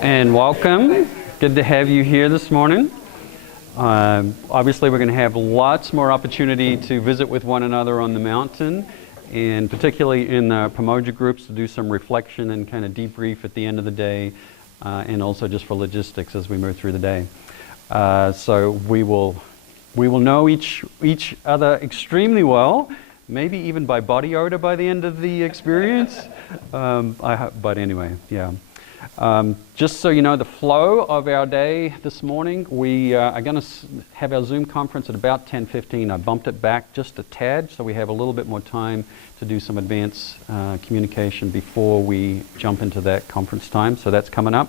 And welcome. Good to have you here this morning. Obviously, we're going to have lots more opportunity to visit with one another on the mountain, and particularly in the Pomoja groups to do some reflection and kind of debrief at the end of the day, and also just for logistics as we move through the day. So we will know each other extremely well, maybe even by body odor by the end of the experience. But anyway, yeah. Just so you know the flow of our day this morning, we are going to have our Zoom conference at about 10:15. I bumped it back just a tad so we have a little bit more time to do some advanced communication before we jump into that conference time. So that's coming up.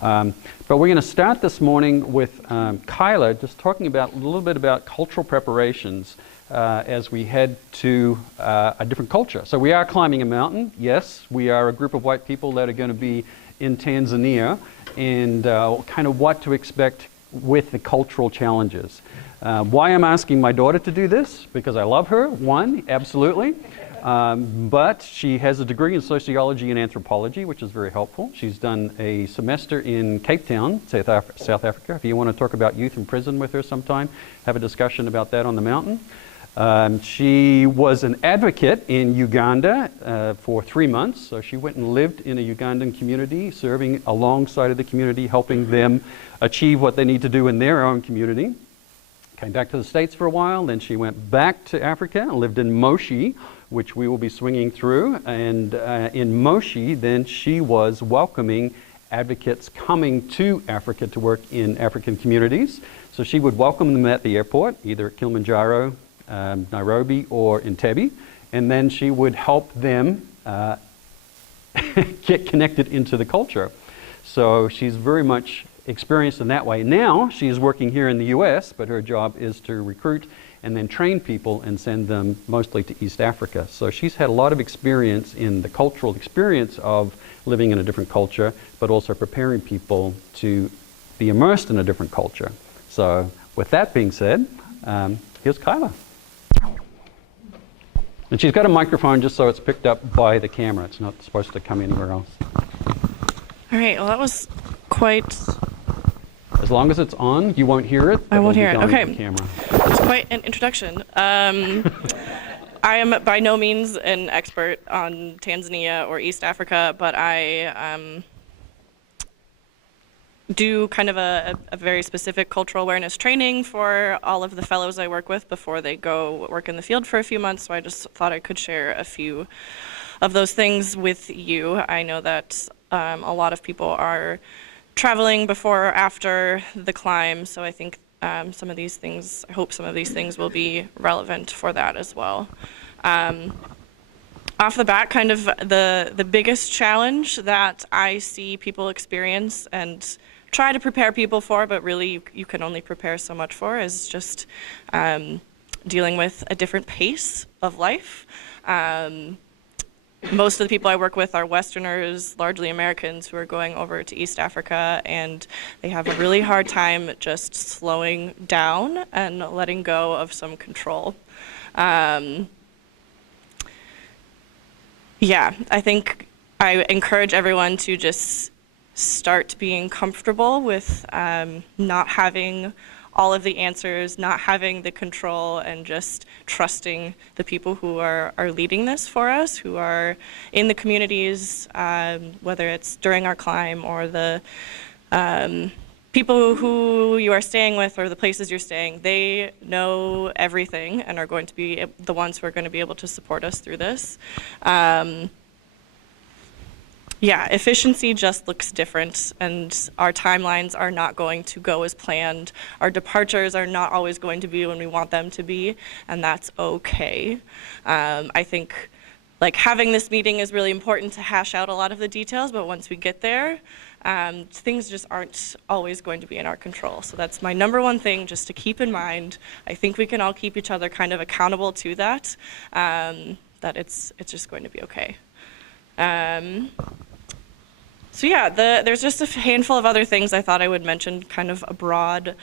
But we're going to start this morning with Kyla just talking about a little bit about cultural preparations as we head to a different culture. So we are climbing a mountain. Yes, we are a group of white people that are going to be in Tanzania, and kind of what to expect with the cultural challenges. Why I'm asking my daughter to do this? Because I love her, one, absolutely. But she has a degree in sociology and anthropology, which is very helpful. She's done a semester in Cape Town, South Africa. If you want to talk about youth in prison with her sometime, have a discussion about that on the mountain. She was an advocate in Uganda for 3 months. So she went and lived in a Ugandan community, serving alongside of the community, helping them achieve what they need to do in their own community. Came back to the States for a while, then she went back to Africa and lived in Moshi, which we will be swinging through. And in Moshi, then she was welcoming advocates coming to Africa to work in African communities. So she would welcome them at the airport, either at Kilimanjaro, Nairobi, or Entebbe, and then she would help them get connected into the culture. So she's very much experienced in that way. Now she's working here in the US, but her job is to recruit and then train people and send them mostly to East Africa. So she's had a lot of experience in the cultural experience of living in a different culture, but also preparing people to be immersed in a different culture. So with that being said, here's Kyla. And she's got a microphone just so it's picked up by the camera. It's not supposed to come anywhere else. All right, well, that was quite... As long as it's on, you won't hear it. I won't hear it, okay. Camera. It's quite an introduction. I am by no means an expert on Tanzania or East Africa, but I do kind of a very specific cultural awareness training for all of the fellows I work with before they go work in the field for a few months, so I just thought I could share a few of those things with you. I know that a lot of people are traveling before or after the climb, so I think I hope some of these things will be relevant for that as well. Off the bat, kind of the biggest challenge that I see people experience and try to prepare people for, but really you can only prepare so much for, is just dealing with a different pace of life. Most of the people I work with are Westerners, largely Americans, who are going over to East Africa, and they have a really hard time just slowing down and letting go of some control. Yeah, I think I encourage everyone to just start being comfortable with not having all of the answers, not having the control, and just trusting the people who are leading this for us, who are in the communities, whether it's during our climb or the people who you are staying with or the places you're staying. They know everything and are going to be the ones who are going to be able to support us through this. Yeah, efficiency just looks different, and our timelines are not going to go as planned. Our departures are not always going to be when we want them to be, and that's okay. I think having this meeting is really important to hash out a lot of the details, but once we get there, things just aren't always going to be in our control. So that's my number one thing, just to keep in mind. I think we can all keep each other kind of accountable to that, that it's just going to be okay. So yeah, there's just a handful of other things I thought I would mention, kind of a broad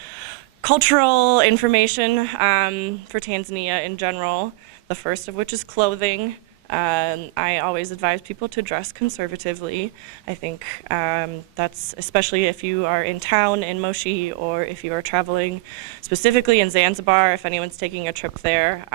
cultural information for Tanzania in general. The first of which is clothing. I always advise people to dress conservatively. I think that's especially if you are in town in Moshi or if you are traveling specifically in Zanzibar, if anyone's taking a trip there.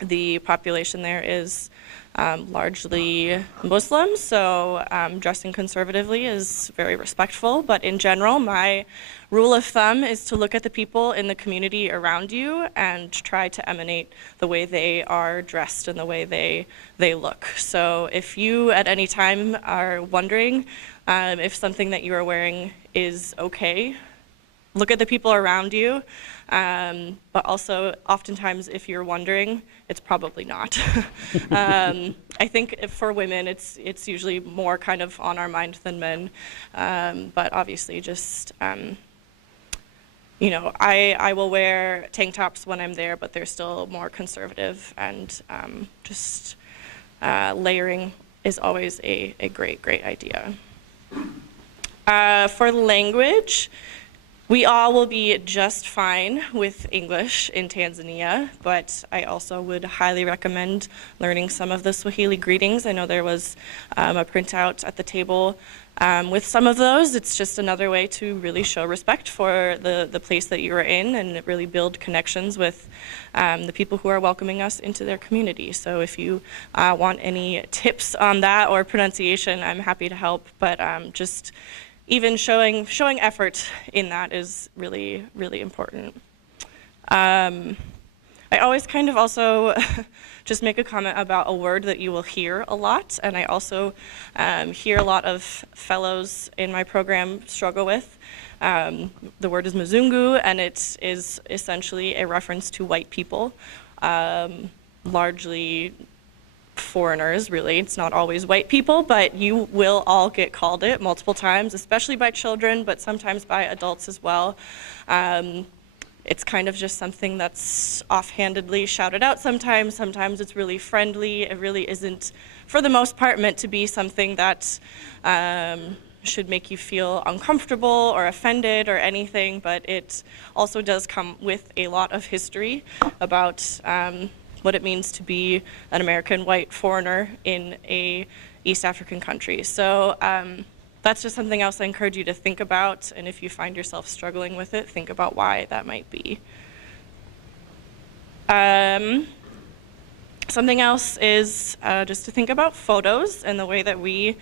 The population there is largely Muslim, so dressing conservatively is very respectful. But in general, my rule of thumb is to look at the people in the community around you and try to emanate the way they are dressed and the way they look. So if you at any time are wondering if something that you are wearing is okay, look at the people around you, but also oftentimes if you're wondering, it's probably not. I think for women, it's usually more kind of on our mind than men, but obviously just, you know, I will wear tank tops when I'm there, but they're still more conservative, and just layering is always a great idea. For language, we all will be just fine with English in Tanzania, but I also would highly recommend learning some of the Swahili greetings. I know there was a printout at the table with some of those. It's just another way to really show respect for the place that you are in and really build connections with the people who are welcoming us into their community. So if you want any tips on that or pronunciation, I'm happy to help, but just even showing effort in that is really important. I always kind of also just make a comment about a word that you will hear a lot, and I also hear a lot of fellows in my program struggle with. The word is Mzungu, and it is essentially a reference to white people, largely foreigners, really. It's not always white people, but you will all get called it multiple times, especially by children, but sometimes by adults as well. It's kind of just something that's offhandedly shouted out sometimes. Sometimes it's really friendly. It really isn't, for the most part, meant to be something that should make you feel uncomfortable or offended or anything, but it also does come with a lot of history about what it means to be an American white foreigner in a East African country. So that's just something else I encourage you to think about, and if you find yourself struggling with it, think about why that might be. Something else is just to think about photos and the way that we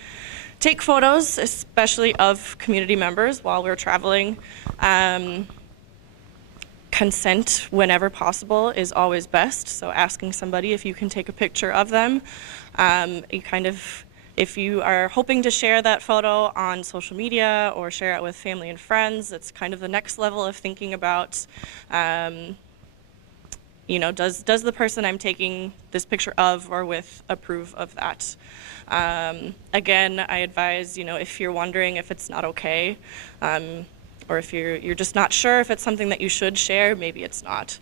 take photos, especially of community members while we're traveling. Consent, whenever possible, is always best. So asking somebody if you can take a picture of them. If you are hoping to share that photo on social media or share it with family and friends, it's kind of the next level of thinking about, you know, does the person I'm taking this picture of or with approve of that? Again, I advise, you know, if you're wondering if it's not okay, or if you're just not sure if it's something that you should share, maybe it's not.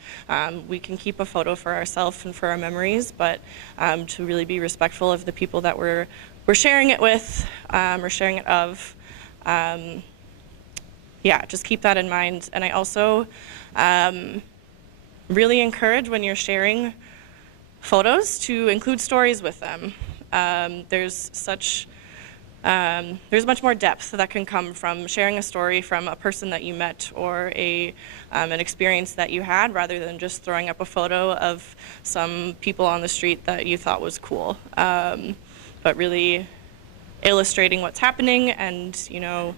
We can keep a photo for ourselves and for our memories, but to really be respectful of the people that we're sharing it with or sharing it of. Yeah, just keep that in mind. And I also really encourage when you're sharing photos to include stories with them. There's much more depth that can come from sharing a story from a person that you met or an experience that you had, rather than just throwing up a photo of some people on the street that you thought was cool. But really illustrating what's happening and, you know,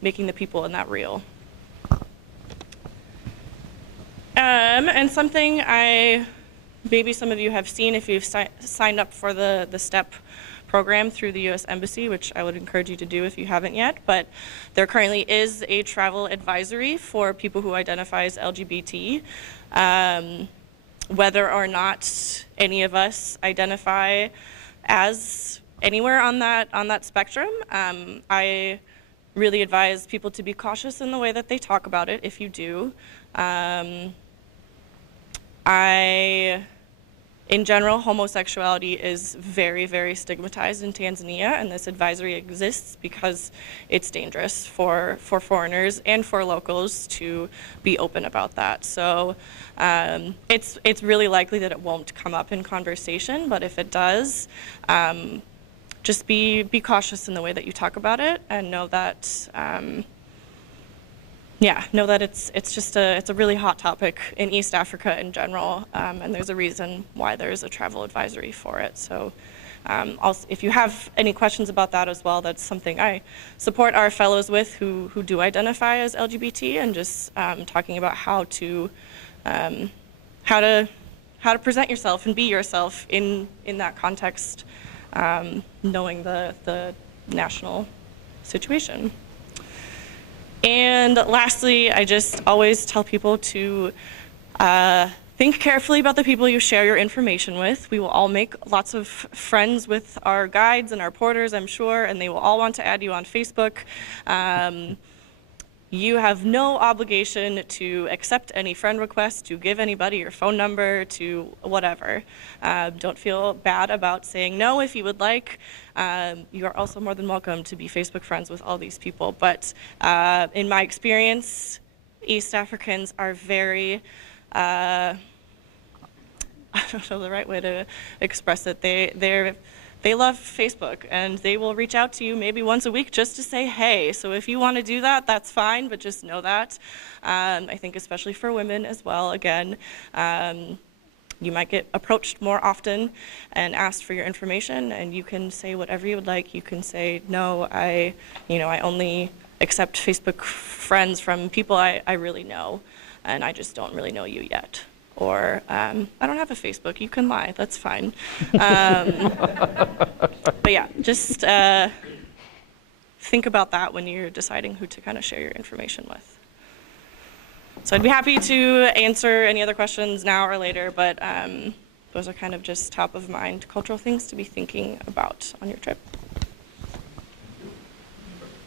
making the people in that real. And something maybe some of you have seen if you've signed up for the STEP program through the U.S. Embassy, which I would encourage you to do if you haven't yet, but there currently is a travel advisory for people who identify as LGBT. Whether or not any of us identify as anywhere on that spectrum, I really advise people to be cautious in the way that they talk about it if you do. In general, homosexuality is very, very stigmatized in Tanzania, and this advisory exists because it's dangerous for foreigners and for locals to be open about that. So it's really likely that it won't come up in conversation, but if it does, just be cautious in the way that you talk about it, and know that it's a really hot topic in East Africa in general, and there's a reason why there's a travel advisory for it. So also, if you have any questions about that as well, that's something I support our fellows with who do identify as LGBT, and just talking about how to present yourself and be yourself in that context, knowing the national situation. And lastly, I just always tell people to think carefully about the people you share your information with. We will all make lots of friends with our guides and our porters, I'm sure, and they will all want to add you on Facebook. You have no obligation to accept any friend request, to give anybody your phone number, to whatever. Don't feel bad about saying no if you would like. You are also more than welcome to be Facebook friends with all these people. But in my experience, East Africans are very, I don't know the right way to express it. They love Facebook, and they will reach out to you maybe once a week just to say hey. So if you want to do that, that's fine, but just know that. I think especially for women as well, again, you might get approached more often and asked for your information, and you can say whatever you would like. You can say, no, I only accept Facebook friends from people I really know, and I just don't really know you yet. Or, I don't have a Facebook, you can lie, that's fine. But yeah, just think about that when you're deciding who to kind of share your information with. So I'd be happy to answer any other questions now or later, but those are kind of just top of mind cultural things to be thinking about on your trip.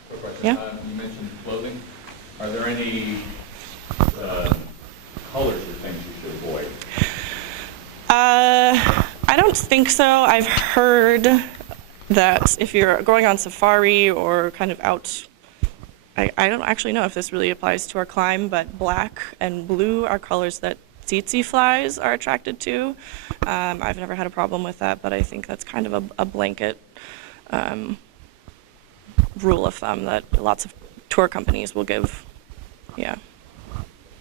Quick question. Yeah? You mentioned clothing. Are there any colors or things you should avoid? I don't think so. I've heard that if you're going on safari or kind of out, I don't actually know if this really applies to our climb, but black and blue are colors that tsetse flies are attracted to. I've never had a problem with that, but I think that's kind of a blanket rule of thumb that lots of tour companies will give. Yeah.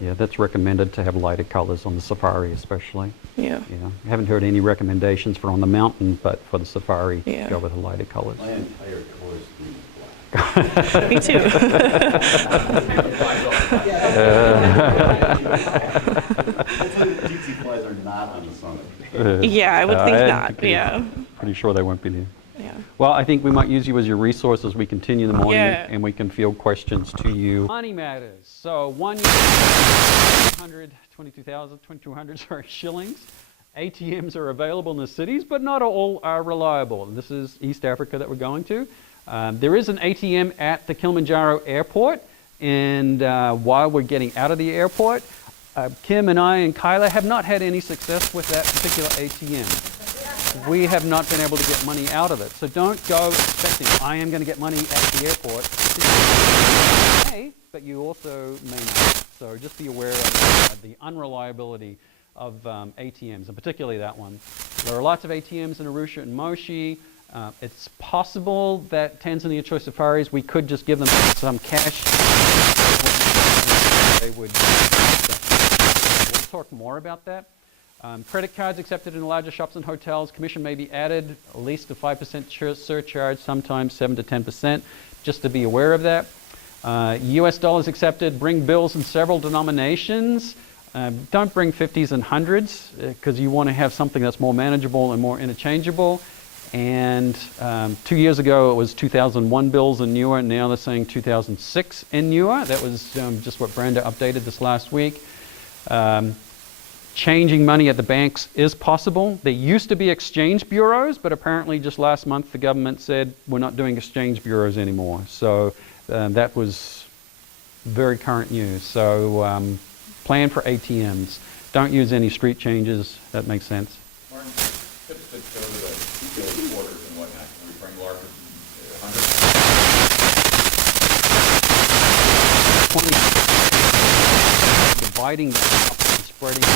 Yeah, that's recommended to have lighter colors on the safari especially. Yeah. Yeah. I haven't heard any recommendations for on the mountain, but for the safari, Yeah. go with the lighter colors. My entire color scheme is black. Me too. Tsetse flies are not on the summit. Yeah, I would think I'm not. Yeah. pretty sure they won't be there. Yeah. Well, I think we might use you as your resource as we continue the morning, Yeah. and we can field questions to you. Money matters. So 1 year, 22,200 shillings. ATMs are available in the cities, but not all are reliable. This is East Africa that we're going to. There is an ATM at the Kilimanjaro airport, and while we're getting out of the airport, Kim and I and Kyla have not had any success with that particular ATM. We have not been able to get money out of it. So don't go expecting, I am going to get money at the airport. You may, but you also may not. So just be aware of the unreliability of ATMs, and particularly that one. There are lots of ATMs in Arusha and Moshi. It's possible that Tanzania Choice Safaris, we could just give them some cash. They would. We'll talk more about that. Credit cards accepted in larger shops and hotels. Commission may be added, at least a 5% surcharge, sometimes 7 to 10%, just to be aware of that. US dollars accepted. Bring bills in several denominations. Don't bring 50s and 100s because you want to have something that's more manageable and more interchangeable. And 2 years ago it was 2001 bills in newer, and now they're saying 2006 in newer. That was just what Brenda updated this last week. Changing money at the banks is possible. There used to be exchange bureaus, but apparently just last month the government said we're not doing exchange bureaus anymore. So that was very current news. So plan for ATMs. Don't use any street changes. That makes sense. Martin, dividing that up and spreading it.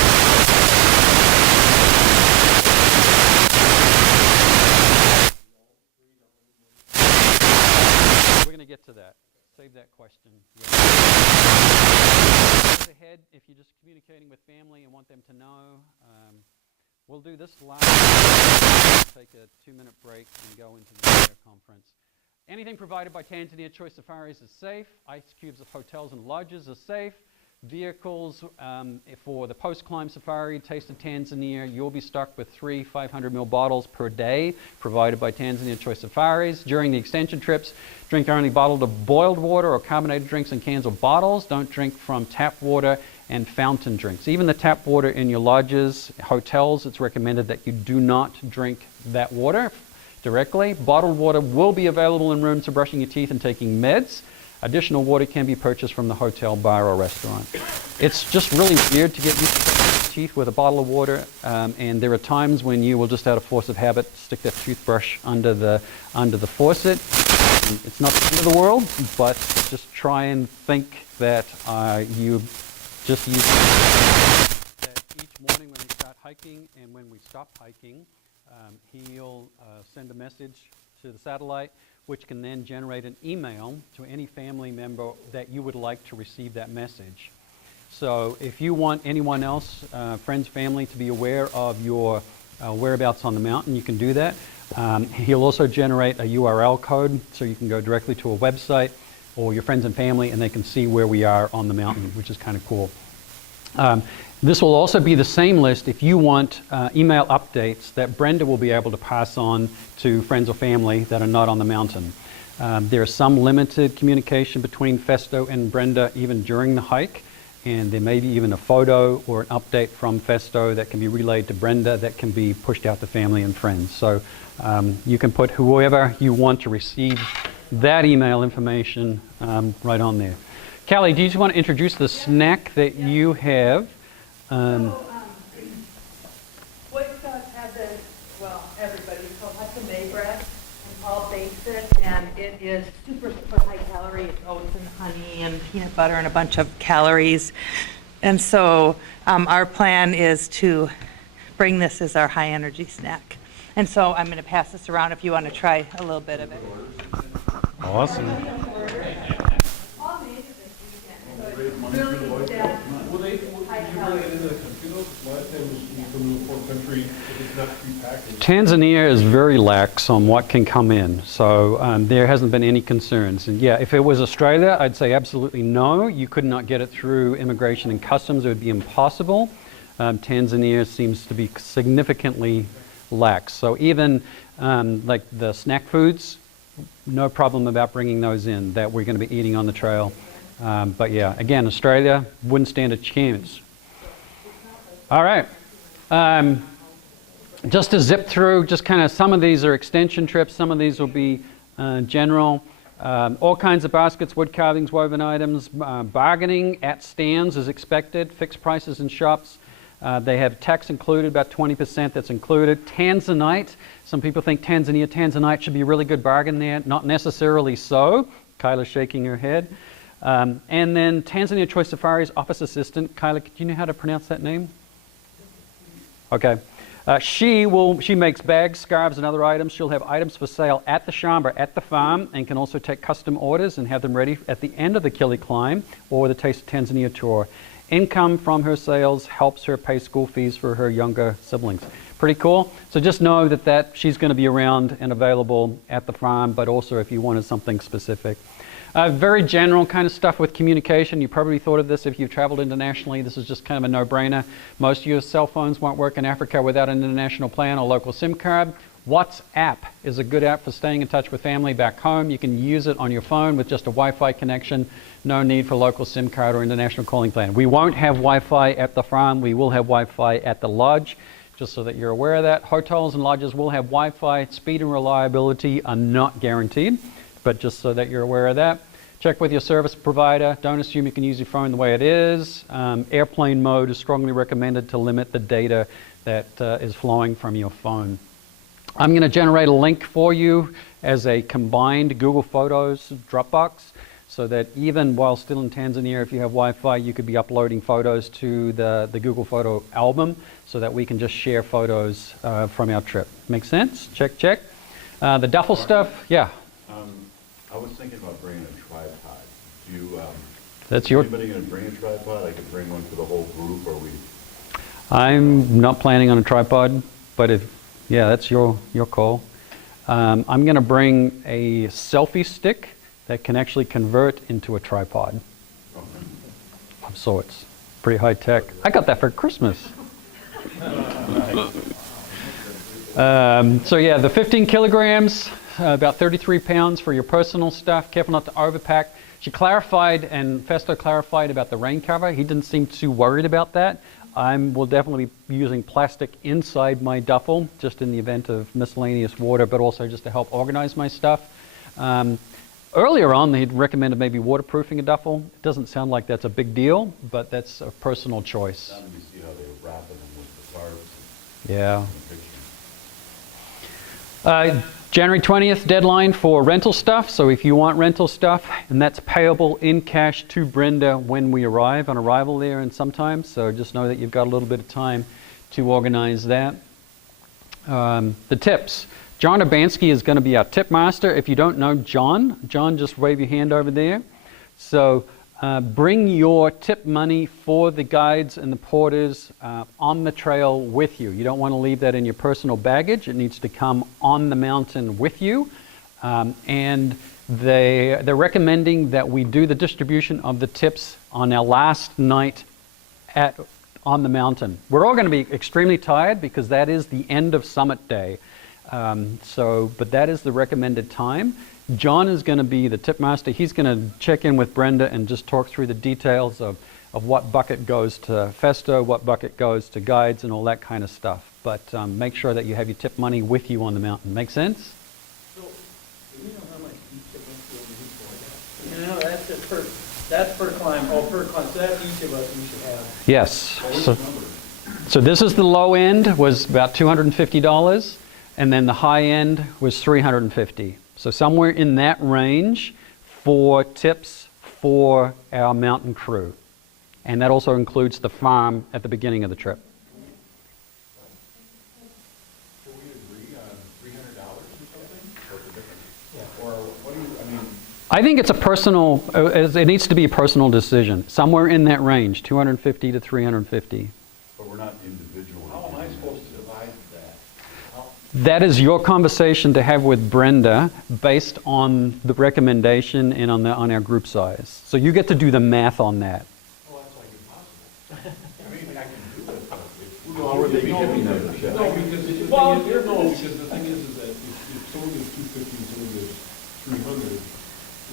We're going to get to that. Save that question. Ahead, if you're just communicating with family and want them to know, we'll do this last. Take a 2-minute break and go into the video conference. Anything provided by Tanzania Choice Safaris is safe. Ice cubes of hotels and lodges are safe. Vehicles for the post-climb safari, Taste of Tanzania, you'll be stuck with 3 500ml bottles per day provided by Tanzania Choice Safaris. During the extension trips, drink only bottled or boiled water or carbonated drinks in cans or bottles. Don't drink from tap water and fountain drinks. Even the tap water in your lodges, hotels, it's recommended that you do not drink that water directly. Bottled water will be available in rooms for brushing your teeth and taking meds. Additional water can be purchased from the hotel, bar, or restaurant. It's just really weird to get used to brushing your teeth with a bottle of water, and there are times when you will just out of force of habit stick that toothbrush under the faucet. It's not the end of the world, but just try and think that you just use that each morning when we start hiking and when we stop hiking, he'll send a message to the satellite, which can then generate an email to any family member that you would like to receive that message. So if you want anyone else, friends, family, to be aware of your whereabouts on the mountain, you can do that. He'll also generate a URL code, so you can go directly to a website or your friends and family, and they can see where we are on the mountain, which is kind of cool. This will also be the same list if you want email updates that Brenda will be able to pass on to friends or family that are not on the mountain. There is some limited communication between Festo and Brenda even during the hike, and there may be even a photo or an update from Festo that can be relayed to Brenda that can be pushed out to family and friends. So you can put whoever you want to receive that email information right on there. Callie, do you just want to introduce the snack that you have? Boy Scouts has it, well, everybody, it's called May bread, and Paul bakes it, and it is super, super high calorie. It's oats and honey and peanut butter and a bunch of calories. And so our plan is to bring this as our high energy snack. And so I'm going to pass this around if you want to try a little bit of it. Awesome. Paul made it this weekend, so it's really dense. Will you bring it into the casinos? Last time you come to the poor country, if it's not prepackaged. Tanzania is very lax on what can come in, so there hasn't been any concerns. And yeah, if it was Australia, I'd say absolutely no. You could not get it through immigration and customs. It would be impossible. Tanzania seems to be significantly lax. So even like the snack foods, no problem about bringing those in that we're going to be eating on the trail. But yeah, again, Australia wouldn't stand a chance. All right. Just to zip through, just kind of some of these are extension trips, some of these will be general. All kinds of baskets, wood carvings, woven items, bargaining at stands is expected, fixed prices in shops. They have tax included, about 20% that's included. Tanzanite, some people think Tanzanite should be a really good bargain there. Not necessarily so. Kyla's shaking her head. And then Tanzania Choice Safaris office assistant. Kyla, do you know how to pronounce that name? Okay. She makes bags, scarves, and other items. She'll have items for sale at the Shamba, at the farm, and can also take custom orders and have them ready at the end of the Kili climb or the Taste of Tanzania tour. Income from her sales helps her pay school fees for her younger siblings. Pretty cool. So just know that she's going to be around and available at the farm, but also if you wanted something specific. Very general kind of stuff with communication. You probably thought of this if you've traveled internationally. This is just kind of a no-brainer. Most of your cell phones won't work in Africa without an international plan or local SIM card. WhatsApp is a good app for staying in touch with family back home. You can use it on your phone with just a Wi-Fi connection. No need for local SIM card or international calling plan. We won't have Wi-Fi at the farm. We will have Wi-Fi at the lodge, just so that you're aware of that. Hotels and lodges will have Wi-Fi. Speed and reliability are not guaranteed, but just so that you're aware of that. Check with your service provider. Don't assume you can use your phone the way it is. Airplane mode is strongly recommended to limit the data that is flowing from your phone. I'm going to generate a link for you as a combined Google Photos Dropbox. so that even while still in Tanzania, if you have Wi-Fi, you could be uploading photos to the Google Photo album so that we can just share photos from our trip. Make sense? Check, check. The duffel stuff, yeah. I was thinking about bringing a tripod. Do you, That's your... anybody gonna bring a tripod? I could bring one for the whole group, or we, I'm not planning on a tripod, but if, yeah, that's your call. I'm going to bring a selfie stick that can actually convert into a tripod of sorts. Pretty high tech. I got that for Christmas. So yeah, the 15 kilograms, about 33 pounds for your personal stuff. Careful not to overpack. She clarified, and Festo clarified about the rain cover. He didn't seem too worried about that. I will definitely be using plastic inside my duffel, just in the event of miscellaneous water, but also just to help organize my stuff. Earlier on, they'd recommended maybe waterproofing a duffel. It doesn't sound like that's a big deal, but that's a personal choice. now that you see how they were wrapping them with the tarps Yeah. and the picture. January 20th deadline for rental stuff. So if you want rental stuff, and that's payable in cash to Brenda when we arrive, on arrival there and sometimes. So just know that you've got a little bit of time to organize that. The tips. John Urbanski is going to be our tip master. If you don't know John, just wave your hand over there. So bring your tip money for the guides and the porters on the trail with you. You don't want to leave that in your personal baggage. It needs to come on the mountain with you. And they're recommending that we do the distribution of the tips on our last night on the mountain. We're all going to be extremely tired because that is the end of summit day. But that is the recommended time. John is going to be the tip master. He's going to check in with Brenda and just talk through the details of what bucket goes to Festo, what bucket goes to guides, and all that kind of stuff. But make sure that you have your tip money with you on the mountain. Make sense? So, do we know how much each of us will need for that? No, that's per climb, per climb, so that's each of us we should have. Yes. So this is the low end, was about $250, and then the high end was $350. So somewhere in that range for tips for our mountain crew. And that also includes the farm at the beginning of the trip. Can we agree on $300 or something? What's the difference? Yeah. Or what do you, I mean, I think it's a personal, it needs to be a personal decision. Somewhere in that range, 250 to 350. But we're not individually. how am I supposed to divide that? That is your conversation to have with Brenda based on the recommendation and on our group size. So you get to do the math on that. Well, that's like impossible. I mean, I can do it, but it's. How would they be giving them the check? No, because the thing is that if someone gives 250 and someone gives 300,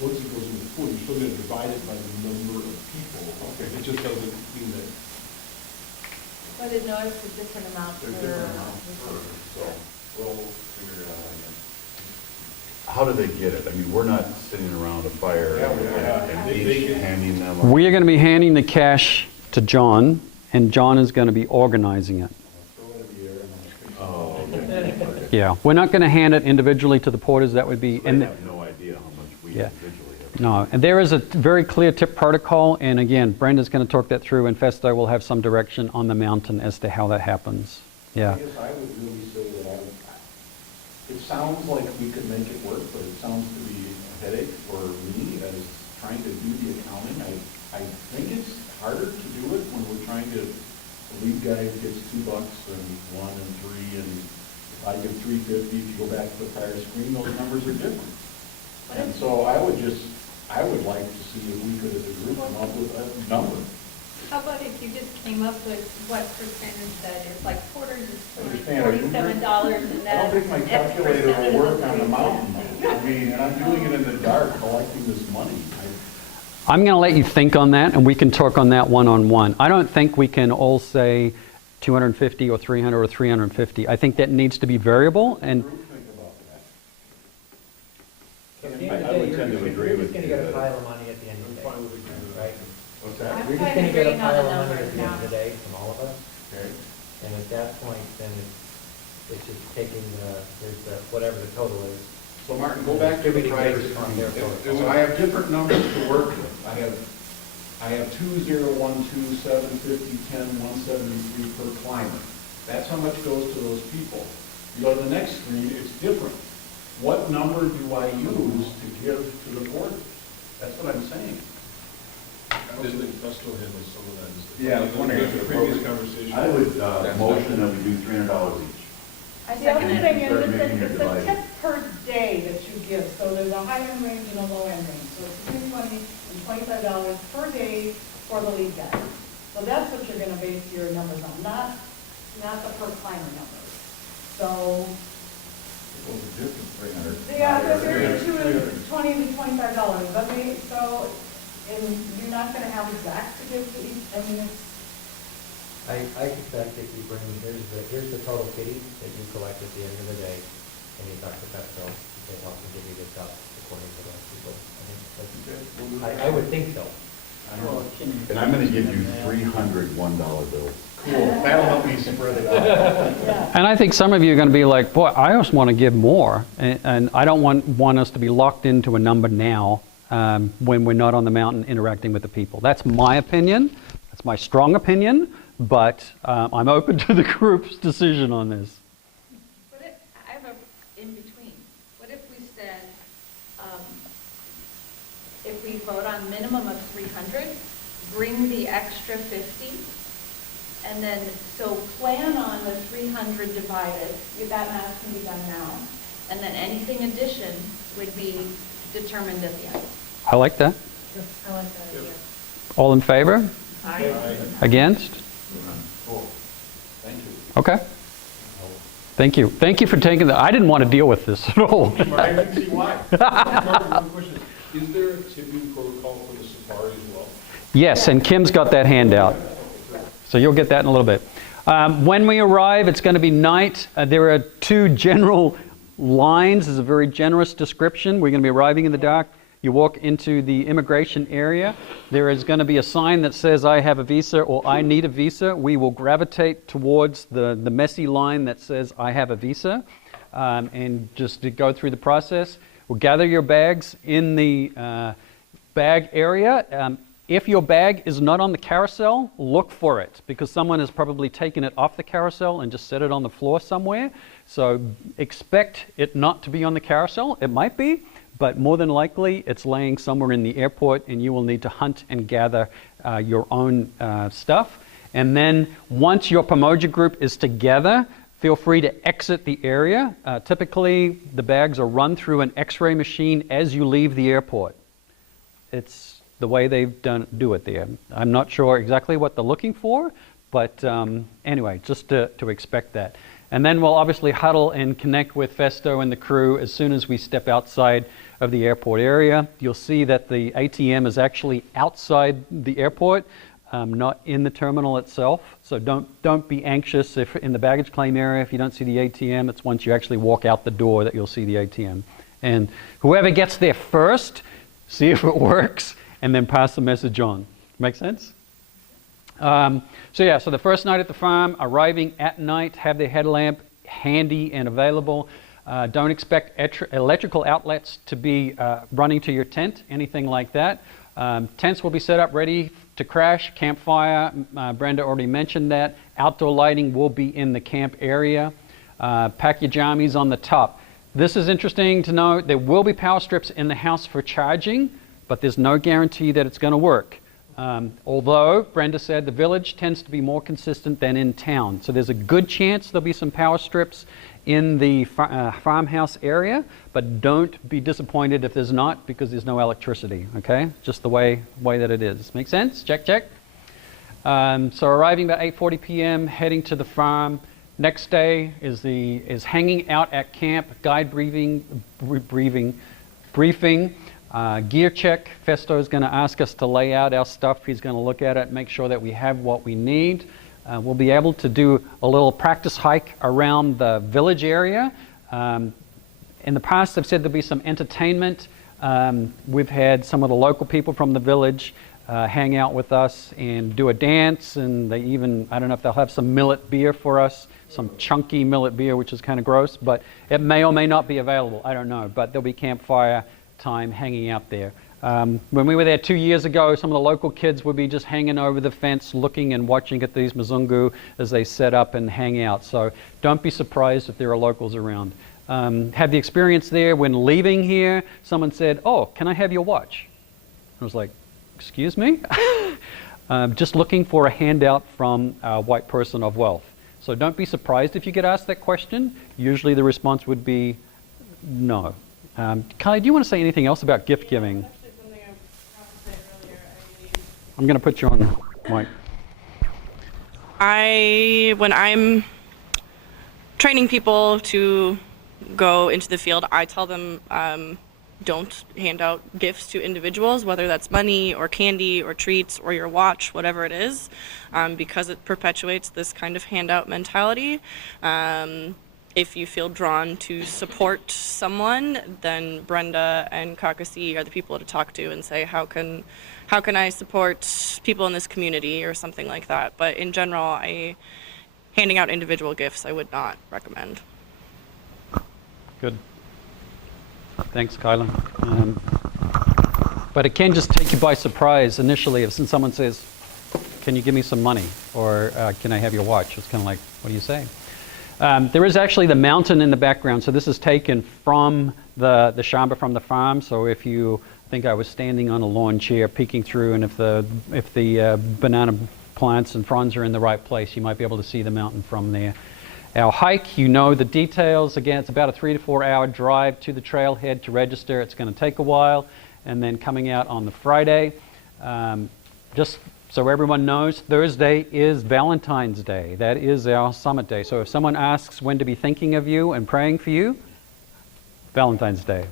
once it goes in the pool, you're still gonna divide it by the number of people. Okay. It just doesn't mean that. But it knows a different amount There's different amounts so we'll figure it out, I guess. How do they get it? I mean, we're not sitting around a fire Yeah, we are. and They each get- handing them. We are going to be handing the cash to John, and John is going to be organizing it. Oh, okay. Yeah, we're not going to hand it individually to the porters. That would be, They and have no idea how much we Yeah. individually have. no, and there is a very clear tip protocol. And again, Brenda's going to talk that through, and Festo will have some direction on the mountain as to how that happens. Yeah. I guess I would really say that it sounds like we could make it work, but it sounds to be a headache for me as trying to do the accounting. I think it's harder to do it when we're trying to, the lead guy gets $2 and 1 and 3, and if I give 350, if you go back to the prior screen, those numbers are different. And so I would like to see if we could as a group come up with a number. How about if you just came up with what percentage that is, like quarters is Understand, are you- $47 and I that. don't think my X calculator percentage will of work on the mountain. $350. I mean, and I'm doing it in the dark, collecting this money. I'm going to let you think on that, and we can talk on that one-on-one. I don't think we can all say 250 or 300 or 350. I think that needs to be variable, and Group think about that. At the end I of the day, would tend to agree you're with just gonna you get a that- pile of money at the end of the day, right? What's that? I'm We're just kind gonna of get a agreeing on pile the of money numbers at the end of the now. day from all of us, Okay. and at that point, then it's just taking there's the, whatever the total is, So Martin, go back to the prices. So I have different numbers to work with. I have 2012, 750, 10, 173 per climber. That's how much goes to those people. You go to the next screen, it's different. What number do I use to give to the porters? That's what I'm saying. I don't think Festo handles some of that. Yeah, I was wondering if The it's previous appropriate. conversation. I would motion that we do $300 each. The other thing is, Start making it's your a dividing. tip per day that you give, so there's a high-end range and a low-end range. So it's between $20 and $25 per day for the lead guy. So that's what you're gonna base your numbers on, not the per climber numbers. So, Those are different, 300. yeah, they're very $20 to $25, but and you're not gonna have exact to give to each, I mean, it's, I suspect if you bring, here's the total kitty that you collect at the end of the day, and you talk to Petco, they help you give you this up according to those people. I would think so. And I'm gonna give you 300 $1 bills. Cool, that'll help me spread it out. yeah. And I think some of you are going to be like, boy, I just want to give more. And I don't want us to be locked into a number now when we're not on the mountain interacting with the people. That's my opinion. That's my strong opinion. But I'm open to the group's decision on this. What if, I have a in between. What if we said, if we vote on minimum of 300, bring the extra 50, and then, so plan on the 300 divided, that math can be done now, and then anything addition would be determined at the end. I like that. I like that idea. All in favor? Aye. Against? Cool, thank you. Okay. Thank you. Thank you for taking that. I didn't want to deal with this at all. I can see why. Martin, one question. Is there a tipping protocol for the safari as well? Yes, and Kim's got that handout. So you'll get that in a little bit. When we arrive, it's going to be night. There are two general lines. There's a very generous description. We're going to be arriving in the dark. You walk into the immigration area. There is going to be a sign that says, I have a visa or I need a visa. We will gravitate towards the messy line that says, I have a visa, and just to go through the process. We'll gather your bags in the bag area. If your bag is not on the carousel, look for it, because someone has probably taken it off the carousel and just set it on the floor somewhere. So expect it not to be on the carousel. It might be, but more than likely it's laying somewhere in the airport, and you will need to hunt and gather your own stuff. And then once your Pomoja group is together, feel free to exit the area. Typically, the bags are run through an X-ray machine as you leave the airport. It's the way they've do it there. I'm not sure exactly what they're looking for, but anyway, just to expect that. And then we'll obviously huddle and connect with Festo and the crew as soon as we step outside of the airport area. You'll see that the ATM is actually outside the airport, not in the terminal itself. So don't be anxious if in the baggage claim area, if you don't see the ATM, it's once you actually walk out the door that you'll see the ATM. And whoever gets there first, see if it works, and then pass the message on. Make sense? So the first night at the farm, arriving at night, have their headlamp handy and available. Don't expect electrical outlets to be running to your tent, anything like that. Tents will be set up ready to crash, campfire, Brenda already mentioned that. Outdoor lighting will be in the camp area. Pack your jammies on the top. This is interesting to know. There will be power strips in the house for charging, but there's no guarantee that it's going to work. Although, Brenda said, the village tends to be more consistent than in town. So there's a good chance there'll be some power strips in the farmhouse area, but don't be disappointed if there's not, because there's no electricity, okay? Just the way that it is. Make sense? Check, check. So arriving about 8:40 p.m., heading to the farm. Next day is hanging out at camp, guide briefing, gear check. Festo is going to ask us to lay out our stuff. He's going to look at it, make sure that we have what we need. We'll be able to do a little practice hike around the village area. In the past, I've said there'll be some entertainment. We've had some of the local people from the village hang out with us and do a dance, and they even, I don't know if they'll have some millet beer for us, some chunky millet beer, which is kind of gross, but it may or may not be available, I don't know, but there'll be campfire time hanging out there. When we were there 2 years ago, some of the local kids would be just hanging over the fence looking and watching at these Mzungu as they set up and hang out. So don't be surprised if there are locals around. Had the experience there when leaving here, someone said, "Oh, can I have your watch?" I was like, "Excuse me?" Just looking for a handout from a white person of wealth. So don't be surprised if you get asked that question. Usually the response would be no. Kili, do you want to say anything else about gift giving? I'm going to put you on mic. When I'm training people to go into the field, I tell them don't hand out gifts to individuals, whether that's money or candy or treats or your watch, whatever it is, because it perpetuates this kind of handout mentality. If you feel drawn to support someone, then Brenda and Kakasi are the people to talk to and say, how can I support people in this community or something like that. But in general, handing out individual gifts I would not recommend. Good. Thanks, Kyla. But it can just take you by surprise initially if someone says, "Can you give me some money?" or "Can I have your watch?" It's kind of like, what do you say? There is actually the mountain in the background, so this is taken from the shamba from the farm. So if you think I was standing on a lawn chair peeking through, and if the banana plants and fronds are in the right place, you might be able to see the mountain from there. Our hike, you know the details. Again, it's about a 3 to 4 hour drive to the trailhead to register. It's going to take a while, and then coming out on the Friday. Just so everyone knows, Thursday is Valentine's Day. That is our summit day. So if someone asks when to be thinking of you and praying for you, Valentine's Day.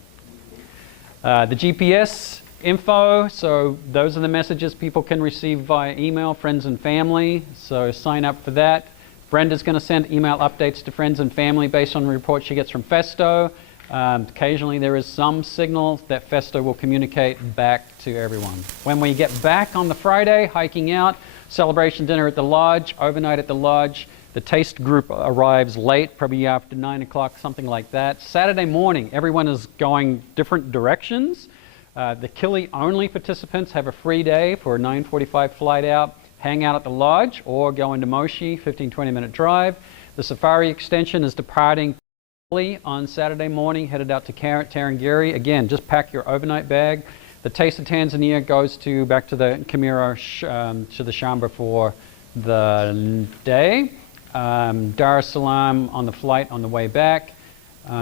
The GPS info, so those are the messages people can receive via email, friends and family. So sign up for that. Brenda's going to send email updates to friends and family based on the report she gets from Festo. Occasionally there is some signal that Festo will communicate back to everyone. When we get back on the Friday, hiking out, celebration dinner at the lodge, overnight at the lodge. The taste group arrives late, probably after 9 o'clock, something like that. Saturday morning, everyone is going different directions. The Kili only participants have a free day for a 9:45 flight out. Hang out at the lodge or go into Moshi, 15-20 minute drive. The safari extension is departing on Saturday morning, headed out to Tarangire. Again, just pack your overnight bag. The Taste of Tanzania goes back to the Kimiro, to the Shamba for the day. Dar es Salaam on the flight on the way back.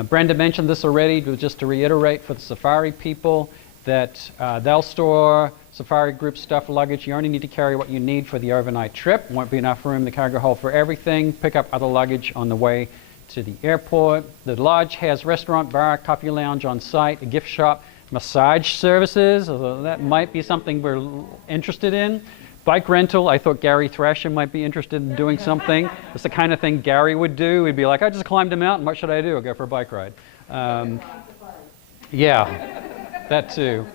Brenda mentioned this already, but just to reiterate for the safari people that they'll store safari group stuff, luggage. You only need to carry what you need for the overnight trip. Won't be enough room in the cargo hold for everything. Pick up other luggage on the way to the airport. The lodge has restaurant, bar, coffee lounge on site, a gift shop, massage services. That might be something we're interested in. Bike rental, I thought Gary Thrasher might be interested in doing something. It's the kind of thing Gary would do. He'd be like, I just climbed a mountain, what should I do? I'll go for a bike ride. Yeah, that too.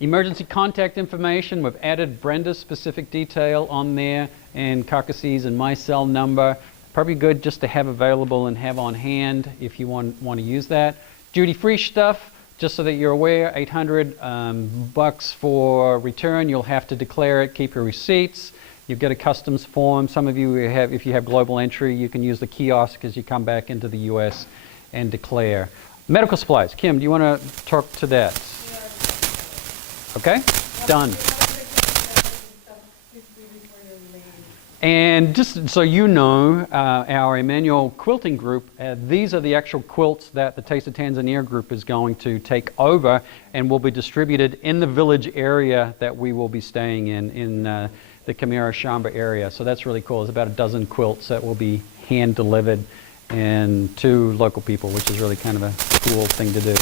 Emergency contact information, we've added Brenda's specific detail on there and Kakasi's and my cell number. Probably good just to have available and have on hand if you want to use that. Duty-free stuff, just so that you're aware, $800 for return. You'll have to declare it, keep your receipts. You've got a customs form. Some of you have, if you have global entry, you can use the kiosk as you come back into the U.S. and declare. Medical supplies. Kim, do you want to talk to that? Okay, done. And just so you know, our Emmanuel quilting group, these are the actual quilts that the Taste of Tanzania group is going to take over and will be distributed in the village area that we will be staying in the Kimiro Shamba area. So that's really cool. There's about a dozen quilts that will be hand delivered and to local people, which is really kind of a cool thing to do.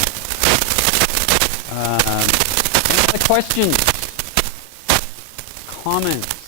Any other questions? Comments?